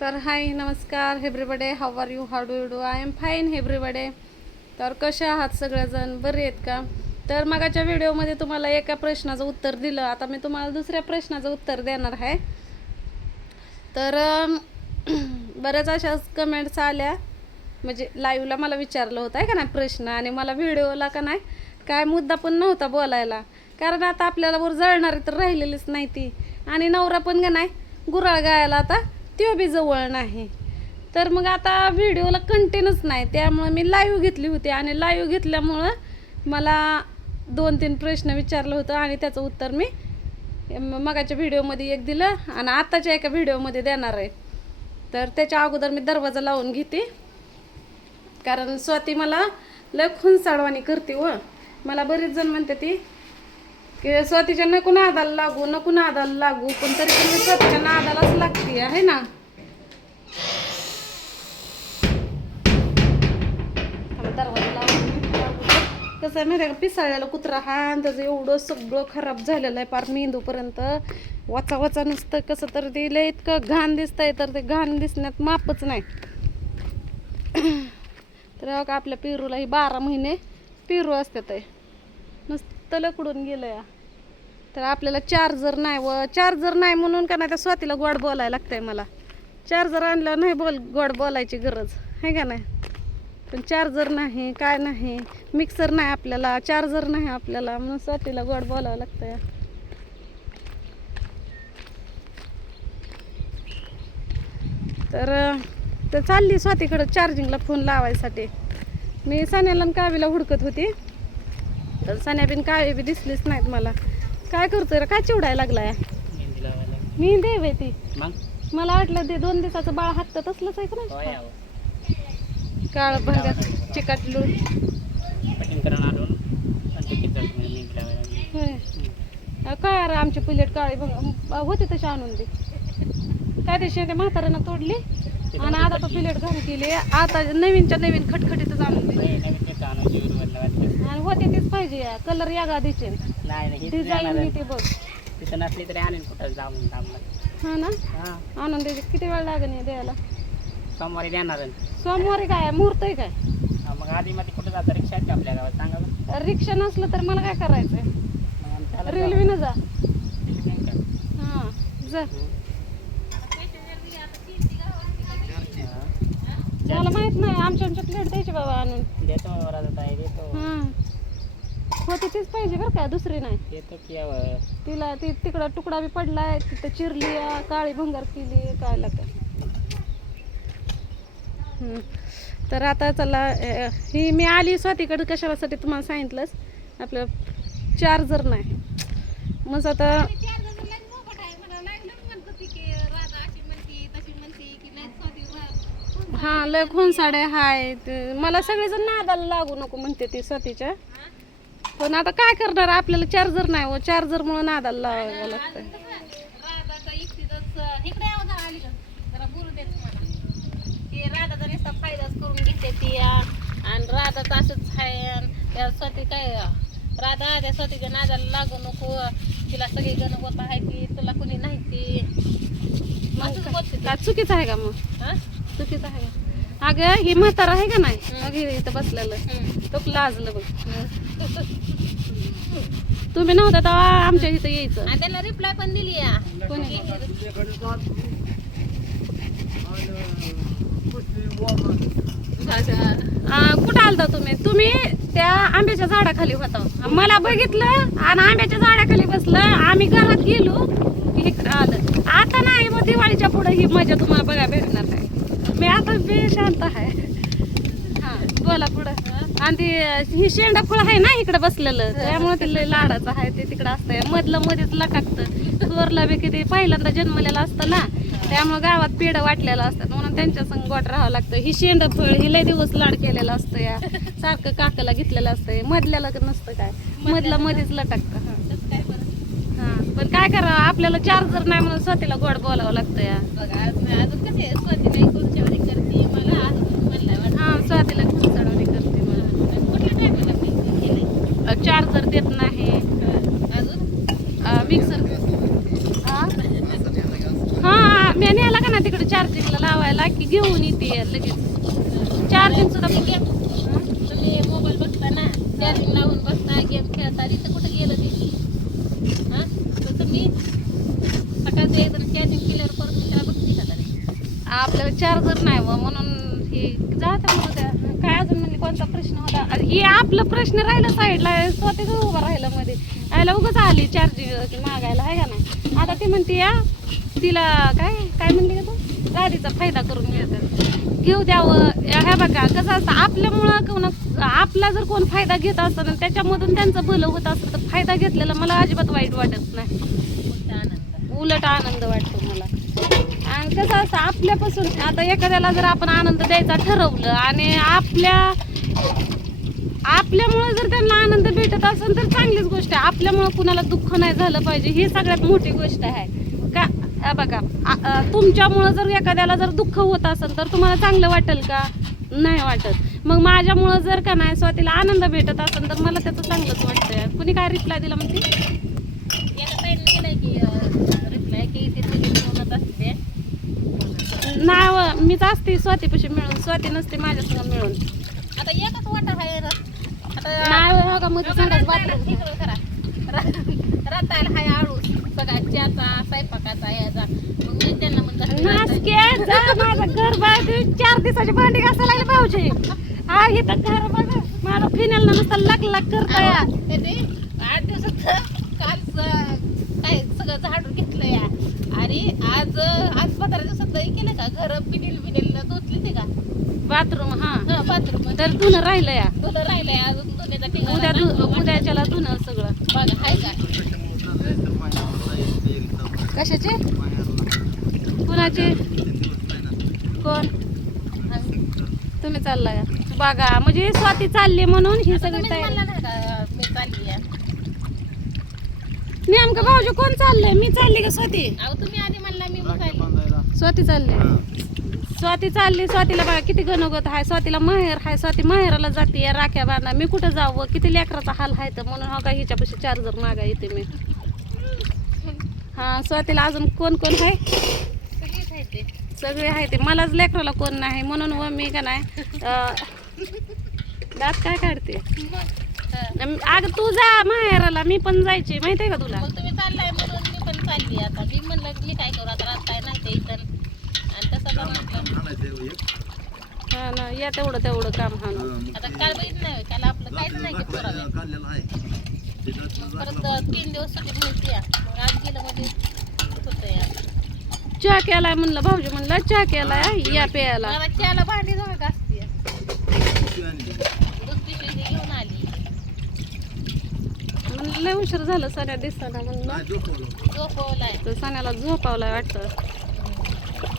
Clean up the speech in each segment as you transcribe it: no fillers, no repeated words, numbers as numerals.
तर हाय नमस्कार एव्हरीबडे, how are you, how do you do. I am fine एव्हरीबडे. तर कसे आहात सगळेजण, बरे आहेत का? तर मगाच्या व्हिडिओमध्ये तुम्हाला एका प्रश्नाचं उत्तर दिलं, आता मी तुम्हाला दुसऱ्या प्रश्नाचं उत्तर देणार आहे. तर बऱ्याच अशाच कमेंट्स आल्या, म्हणजे लाईव्हला मला विचारलं होतं आहे का नाही प्रश्न, आणि मला व्हिडिओला का नाही काय मुद्दा पण नव्हता बोलायला, कारण आता आपल्याला वर जळणारी तर राहिलेलीच नाही ती, आणि नवरा पण का नाही गुराळ गायला आता त्यो बी जवळ नाही. तर मग आता व्हिडिओला कंटेनच नाही, त्यामुळं मी लाईव्ह घेतली होती, आणि लाईव्ह घेतल्यामुळं मला 2-3 प्रश्न विचारलं होतं, आणि त्याचं उत्तर मी मगाच्या व्हिडिओमध्ये एक दिलं आणि आताच्या एका व्हिडिओमध्ये देणार आहे. तर त्याच्या अगोदर मी दरवाजा लावून घेते, कारण स्वाती मला लय खुनसाडवाणी करते व मला बरेच जण म्हणते ती की स्वातीच्या नको नादाला लागू, पण तरी पण मी स्वातीच्या नादालाच लागते आहे ना. दरवाजा लावून कसं आहे माहिती आहे का, पिसाळलेला कुत्रा हा, आणि त्याचं एवढं सगळं खराब झालेलं आहे पार मेंदूपर्यंत, वाचा वाचा नुसतं कसं तर ते लय इतकं घाण दिसतंय, तर ते घाण दिसण्यात मापच नाही. तर आपल्या पेरूला ही 12 महिने पेरू असतात आहे, नुसतं लकडून गेलं या. तर आपल्याला चार्जर नाही म्हणून का नाही त्या स्वातीला गोड बोलायला लागतंय मला. चार्जर आणलं नाही गोड बोलायची गरज आहे का नाही, पण चार्जर नाही, काय नाही, मिक्सर नाही आपल्याला, चार्जर नाही आपल्याला, म्हणून स्वातीला गोड बोलावं लागतंय. तर चालली स्वातीकडं चार्जिंगला फोन लावायसाठी. मी सान्याला आणि कावीला हुडकत होती, तर सान्या बिन कावी बी दिसलीच नाहीत मला. काय करतोय रे, काय चिवडायला लागलाय? मी देव ती मला वाटलं ते 2 दिवसाचं बाळ हात तसलंच आहे का नाही, काळ भागात चिकाटलू काय. अरे आमची प्लेट काळी होती तशी आणून दे, काय तशी त्या म्हाताऱ्यानं तोडली आणि आता तो प्लेट घालून केली, आता नवीनच्या नवीन खटखटीतच आणून दे. आणि होते तेच पाहिजे, कलर या गादीचे डिझाईन मी ते बघ तिथं नसली तरी आणून कुठं जाऊन हा ना, आणून द्यायचे. किती वेळ लागेल द्यायला? सोमवारी देणार. सोमवारी काय मुहूर्त आहे काय? मग आधी मध्ये कुठं जातं, रिक्षा आहे आपल्या गावात, सांगा. रिक्षा नसलं तर मला काय करायचंय, रेल्वेनं जा. हा जा, मला माहित नाही, आमच्या प्लेट द्यायची बाबा आणून. देतो देतो. हा होते तीच पाहिजे बरं का, दुसरी नाही. देतो की तिला ती तिकडं तुकडा बी पडलाय, तिथं चिरली काळी भंगार केली काय लागत. तर आता चला, ही मी आली स्वातीकडे कशासाठी तुम्हाला सांगितलंच, आपलं चार्जर नाही मग आता. हा लय खोनसाडे हाय, मला सगळेजण नादाला लागू नको म्हणते ती स्वातीच्या, पण आता काय करणार, आपल्याला चार्जर नाही व चार्जरमुळे नादाला लावावं लागतं. फायदाच करून घेते ती, आणि राधाच असंच आहे. त्या स्वाती काय राधा त्या स्वातीच्या नादाला लागू नको, तिला सगळी गण होत आहे की तुला कोणी नाही ती. काय चुकीचं आहे का मग? चुकीचं आहे का? अगं ही म्हातारा आहे का नाही, अगं इथं बसलेलं तो लाजलं बघ. तुम्ही नव्हता तेव्हा आमच्या इथं यायचं, आणि त्याला रिप्लाय पण दिली या. कुठं आलता तुम्ही त्या आंब्याच्या झाडाखाली होता, मला बघितलं आणि आंब्याच्या झाडाखाली बसलं, आम्ही घरात गेलो की इकडं आलं. आता नाही, मग दिवाळीच्या पुढे ही मजा तुम्हाला बघायला भेटणार आहे. मी आता बेशांत आहे. हा बोला पुढं. आणि ती ही शेंडा फळ आहे ना इकडे बसलेलं, त्यामुळे ते लाडाचं आहे, ते तिकडं असतंय मधलं मध्येच लटाकतं. थोरला बी किती पहिल्यांदा जन्मलेलं असतं ना, त्यामुळे गावात पेढं वाटलेलं असतात, म्हणून त्यांच्या संग गोट राहावं लागतं. ही शेंड फळ ही लय दिवस लाड केलेलं असतं, या सारखं काकाला घेतलेलं असतंय, मधल्याला नसतं काय, मधलं मध्येच लटकतं. हा पण काय करा, आपल्याला चार्जर नाही म्हणून स्वातीला गोड बोलावं लागतं या. हा स्वातीला खुनसाडवाणी करते मला, चार्जर देत नाही, मिक्सर. हा मी न्यायला का ना तिकडे चार्जिंगला लावायला की घेऊन येते लगेच. चार्जिंग सुद्धा तुम्ही मोबाईल बघता ना, चार्जिंग लावून बसता, गेम खेळता, तिथं कुठं गेलं ते? हा, तर तुम्ही सकाळचं एकदम चार्जिंग केल्यावर परत मी त्याला बघते का तरी? आपल्याला चार्जर नाही व म्हणून हे जात त्या काय अजून म्हणजे कोणता प्रश्न होता? हे आपलं प्रश्न राहिला साईडला, स्वतःच उभा राहिला मध्ये. आयला उगाच आली चार्जिंग मागायला आहे का नाही. आता ती म्हणते या तिला काय काय म्हणते का तू, गाडीचा फायदा करून मिळतात, घेऊ द्यावं. ह्या बघा कसं असतं, आपल्यामुळं कोण आपला जर कोण फायदा घेत असतं ना त्याच्यामधून त्यांचं भलं होत असतं तर फायदा घेतलेला मला अजिबात वाईट वाटत नाही, उलट आनंद वाटतो मला. आणि कसं असतं आपल्यापासून आता एखाद्याला जर आपण आनंद द्यायचा ठरवलं आणि आपल्यामुळं जर त्यांना आनंद भेटत असेल तर चांगलीच गोष्ट आहे. आपल्यामुळं कुणाला दुःख नाही झालं पाहिजे, ही सगळ्यात मोठी गोष्ट आहे. का बघा तुमच्यामुळं जर एखाद्याला जर दुःख होत असेल तर तुम्हाला चांगलं वाटेल का? नाही वाटत. मग माझ्यामुळं जर का नाही स्वातीला आनंद भेटत असेल तर मला त्याचं चांगलंच वाटतंय. कुणी काय रिप्लाय दिला म्हणते? एका साईडने केलंय की रिप्लाय की ते सगळे मिळूनच असते. नाही व, मीच असते स्वातीपाशी मिळून, स्वाती नसते माझ्या संग मिळून. आता एकच वाटा आहे आता नाही हो का, मग संडास बाथरूम रातायला हाय आळूस सगळा चहाचा स्वयंपाकाचा याचा. मग मी त्यांना म्हणलं माझं घर बाय 4 दिवसाची भांडी घासायला लागले भाऊजी. हा हे तर घर बघा माझं फिनेल नुसतं लाख लाख करताय. 8 दिवसात काल काय सगळं झाडून घेतलं या. आणि आज 15 दिवसात नाही केलं का, घर बिनेल धुतली ते का बाथरूम. हा बाथरूम तर धुणं राहिलं या, तुला राहिलंय अजून धुण्याचा उद्याच्याला धुणं सगळं. बघा हाय का कशाचे कुणाचे कोण तुम्ही चाललाय बघा. म्हणजे स्वाती चालली म्हणून ही सगळी तयारी. मला नाही का मी चालली आहे. नेमकं भाऊजी कोण चाललंय? मी चालली का स्वाती? अहो तुम्ही आधी म्हणला मी मग चालली. स्वाती चालली. स्वाती चालली. स्वातीला बघा किती गणगत आहे. स्वातीला माहेर आहे, स्वाती माहेराला जाते या राख्या बांधा. मी कुठं जावं, किती लेकराचा हाल आहे तर म्हणून हो का हिच्यापाशी चार्जर मागा येते मी. हा स्वातीला अजून कोण कोण आहे? सगळीच आहे ते. सगळे आहे ते. मलाच लेकराला कोण नाही म्हणून व मी का नाही दात काय काढते. अगं तू जा माहेराला, मी पण जायची माहितीये का तुला. मग तुम्ही चाललाय म्हणून मी पण चालली. आता मी म्हणलं मी काय करू, आता राहताय नाही ते इथं आणि तसं म्हटलं हा ना, या तेवढं काम. हा ना आता काल बघित नाही त्याला आपलं काहीच नाही की पुरावे. परत 3 दिवस सुट्टी मिळते या. मग आज गेलं मध्ये होतं या. चहा केलाय म्हणलं भाऊजी, म्हणलं चहा केलाय या प्यायला. मला चहाला भांडी जवळ घासते. दूध पिशवी घेऊन आली. म्हणलं लय उशीर झालं सण्या दिसताना म्हणलं झोपवलाय तर सण्याला झोपावलाय वाटतं.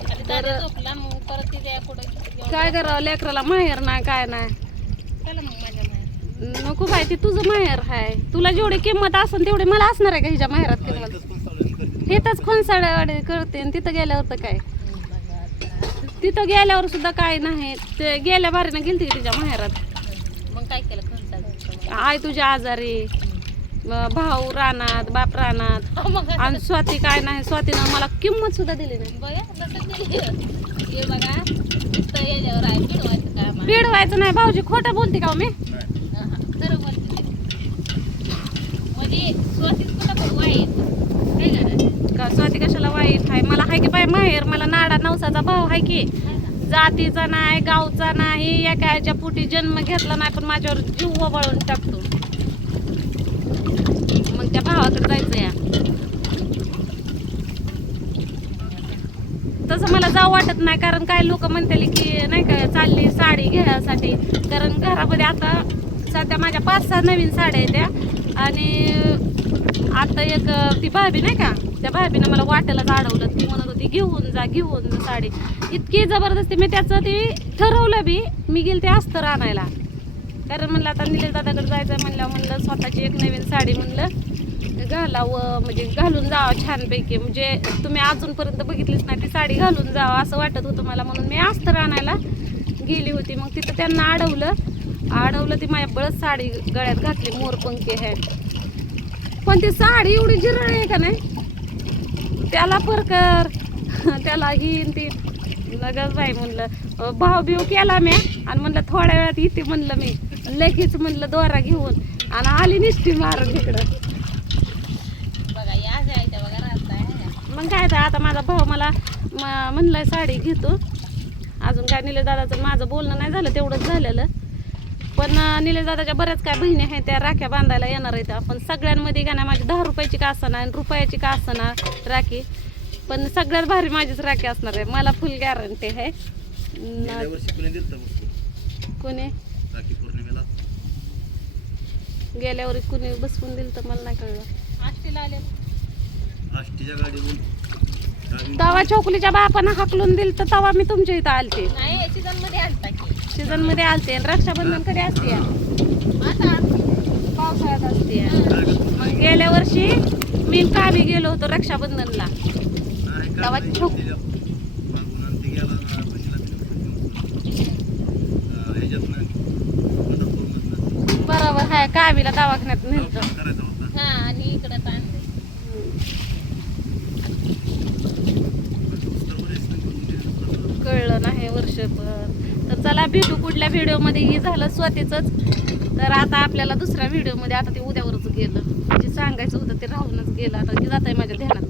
आणि दादा झोपला मग परत तिथे कुठं काय करावं लेकराला माहेर नाही काय नाही. चला मग माझ्या माहेर. नको बाय, ते तुझं माहेर आहे. तुला जेवढी किंमत असेल तेवढी मला असणार आहे का हिच्या माहेरात किंमत? हेच खोनसाड्यावाडे करते आणि तिथं गेल्यावर तर काय, तिथं गेल्यावर सुद्धा काय नाही. ते गेल्या बारीनं गेलती की तिच्या माहेरात. मग काय केलं खर्च आई तुझ्या आजारी, भाऊ रानात, बाप रानात मग आणि स्वाती काय नाही. स्वातीनं मला किंमत सुद्धा दिली नाही. बघा तसं केलं. हे बघा नुसतं याच्यावर आहे पिडवायचं का आम्हाला. पिडवायचं नाही भाऊजी, खोटं बोलते का हो मी? खरं बोलते. म्हणजे स्वतःच कुठं पण वाईट काय करा का स्वाती कशाला वाईट आहे? मला हाय की बाय माहेर, मला नाडा नवसाचा भाऊ आहे की. जातीचा नाही, गावचा नाही, एकाच्या पोटी जन्म घेतला नाही पण माझ्यावर जीव ओवाळून टाकतो. मग त्या भावाकडे जायचं या. तसं मला जाऊ वाटत नाही, कारण काय लोक म्हणते की नाही का चालली साडी घ्यायसाठी. कारण घरामध्ये आता सध्या माझ्या 5-6 नवीन साड्या आहेत त्या. आणि आता एक ती भाभी नाही का, त्या भाभीनं मला वाट्यालाच अडवलं. ती म्हणत होती घेऊन जा साडी. इतकी जबरदस्ती मी त्याचं ती ठरवलं बी. मी गेले ते अस्तर आणायला, कारण म्हणलं आता निलेश दादाकडे जायचं म्हणलं स्वतःची एक नवीन साडी म्हणलं घालावं, म्हणजे घालून जावं छानपैकी. म्हणजे तुम्ही अजूनपर्यंत बघितलीच नाही ती साडी घालून जावं असं वाटत होतं मला, म्हणून मी अस्तर आणायला गेली होती. मग तिथं त्यांना अडवलं ती माझ्या बळच साडी गळ्यात घातली, मोरपंखी आहे. पण ती साडी एवढी जिरळ आहे का नाही, त्याला परकर त्याला ही न ती लगच बाई म्हणलं भाव बिव केला मी आणि म्हणलं थोड्या वेळात येते म्हणलं मी लगेच म्हणलं दोरा घेऊन आणि आली निष्ठी मारून तिकडं. बघा या जायच्या बघा राहताय. मग काय तर आता माझा भाऊ मला म्हणलाय साडी घेतो. अजून काय निलेश दादाचं माझं बोलणं नाही झालं, तेवढंच झालेलं. पण निलेश दादाच्या बऱ्याच काय बहिणी आहेत त्या राख्या बांधायला येणार आहेत. आपण सगळ्यांमध्ये का नाही माझी 10 रुपयाची का असना आणि रुपयाची का असना राखी, पण सगळ्यात भारी माझीच राखी असणार आहे. मला फुल गॅरंटी आहे. कोणी गेल्यावर कुणी बसवून दिलं तर मला नाही कळलं. आष्टीला आले तवा चौकुलीच्या बापानं हाकलून दिलं तर तवा मी तुमच्या इथं आलते. नाही सीझन मध्ये आलता की. सीझन मध्ये आलते. आणि रक्षाबंधन कधी असते? आता पावसाळ्यात असते. मग गेल्या वर्षी मी कामी गेलो होतो रक्षाबंधनला. तवा छोक बरोबर आहे. कामीला दवाखान्यात नेलं. हा आणि इकडं तांदे कळलं नाही वर्षभर. तर चला भेटू पुढल्या व्हिडिओमध्ये. हे झालं स्वतःच. तर आता आपल्याला दुसऱ्या व्हिडिओमध्ये, आता ते उद्यावरच गेलं जे सांगायचं होतं ते राहूनच गेलं. आता ते जात आहे माझ्या ध्यानात.